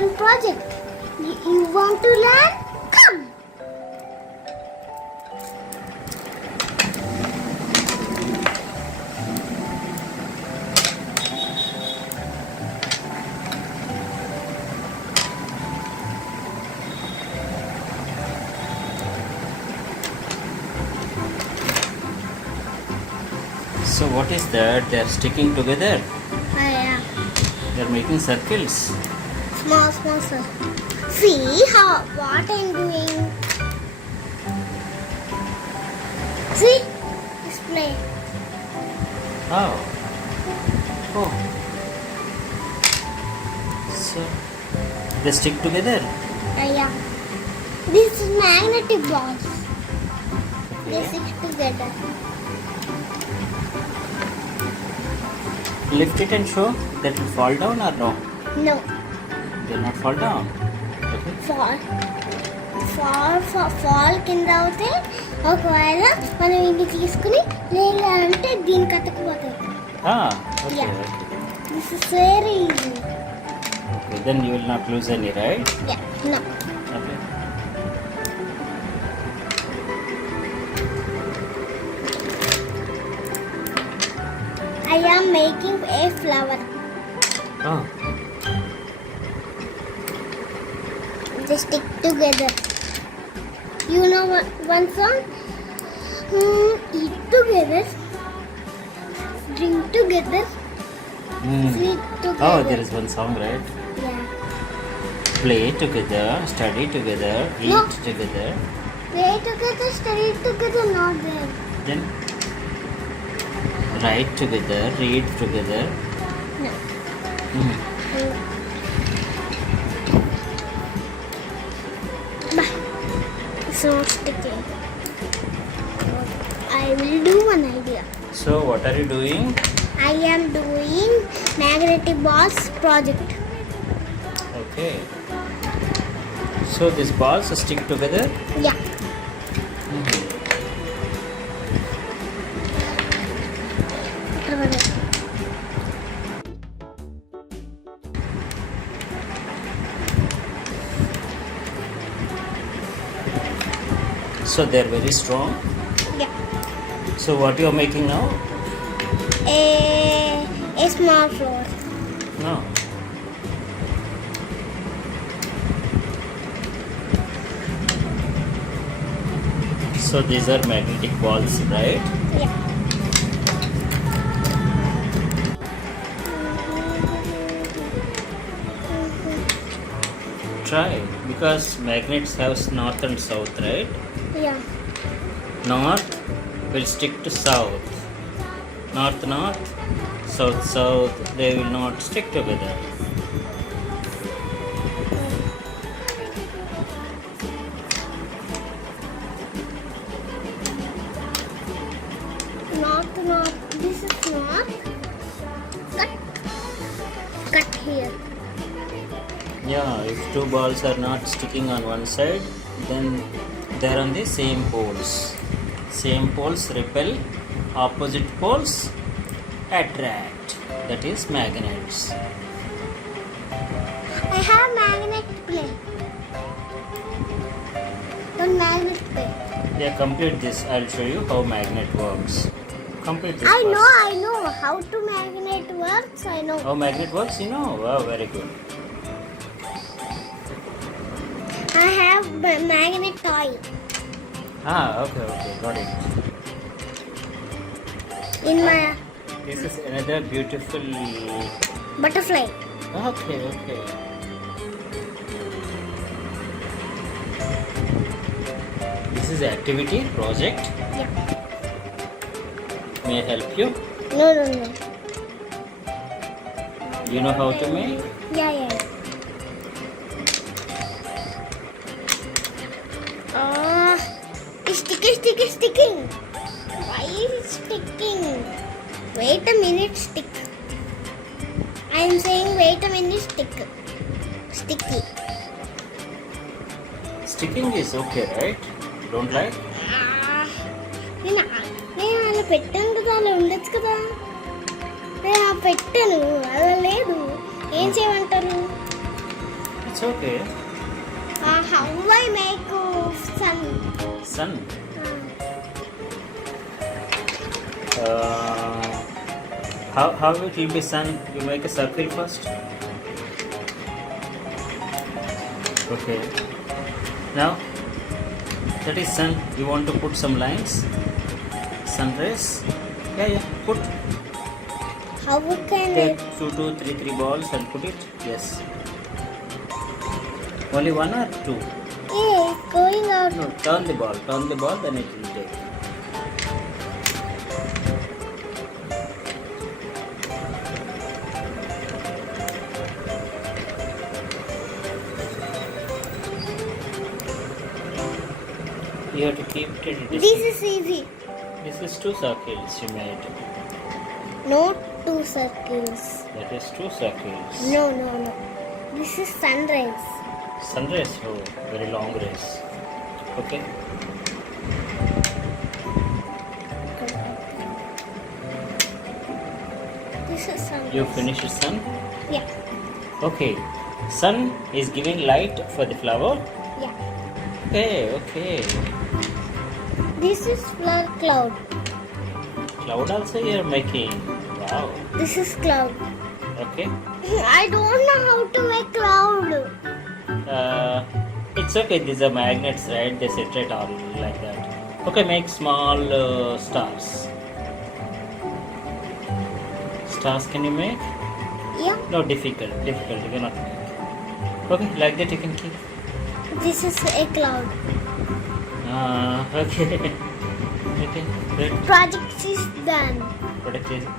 one project. You want to learn? Come. So what is that? They are sticking together. Yeah. They are making circles. Small, sir. See what I'm doing. See? Display. Oh. Oh. So they stick together. Yeah. This is magnetic balls. They stick together. Lift it and show that will fall down or no? No. They will not fall down. Okay. Fall కింద అవుతే ఒకవేళ మనం ఇది తీసుకుని లేదా అంటే దీనికి అతకపోతాయి. Okay. Yeah. Okay. This is very easy. Okay. Then you will not lose any, right? Yeah. No. Okay. I am making a flower. Oh. They stick together. You know one song? Eat together, drink together, sleep together. Oh, there is one song, right? Yeah. Play together, study together, eat No. together. Play together, study together, not there. Then write together, read together. No. Mm. Bah. It's not sticking. I will do one idea. So what are you doing? I am doing magnetic balls project. Okay. So these balls stick together. Yeah. So they are very strong. Yeah. So what you are making now? A small floor. No. So these are magnetic balls, right? Yeah. Try, because magnets have north and south, right? Yeah. North will stick to south. North, south, south. They will not stick together. North. This is north. Cut here. Yeah, if two balls are not sticking on one side, then they are on the same poles. Same poles repel, opposite poles attract. That is magnets. I have magnet plane. One magnet plane. Yeah, complete this. I'll show you how magnet works. Complete this. I first. know how to magnet works. I know. How magnet works? You know? Wow, very good. I have magnet toy Okay, got it. in my This is another beautiful. butterfly. Okay. This is activity project. Yeah. May I help you? No. You know how to make? Yeah. It's sticking. Why is it sticking? Wait a minute, stick. I am saying wait a minute, stick. Sticky. Sticking is okay, right? Don't like? నేను అలా పెట్టాను కదా, అలా ఉండొచ్చు కదా. నేను పెట్టాను, అలా లేదు. ఏం చేయమంటారు? It's It's okay. How do I make sun? Sun. How it will be sun? You make a circle first. Okay. Now that is sun. You want to put some lines. Sun rays. Yeah. Put. How can Take I? 2, 3 balls and put it. Yes. Only one or two? Yeah, it's going out. No. Turn the ball. Then it will take. You have to keep it at a This distance. is easy. This is 2 circles you made. Not 2 circles. That is 2 circles. No. This is sunrise. Sun rays, oh, very long rays. Okay. This is sunrise. You finished sun? Yeah. Okay. Sun is giving light for the flower. Yeah. Okay. This is flower cloud. Cloud also you are making. Wow. This is cloud. Okay. I don't know how to make cloud. It's okay. These are magnets, right? They set it all like that. Okay, make small stars. Stars can you make? Yeah. No, difficult. You cannot make. Okay, like that you can keep. This is a cloud. Okay. Okay, good. Project is done.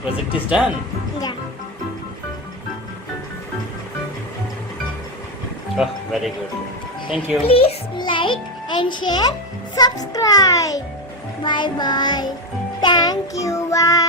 Project is done. Yeah. Oh, very good. Thank you. Please like and share. Subscribe. Bye bye. Thank you. Bye.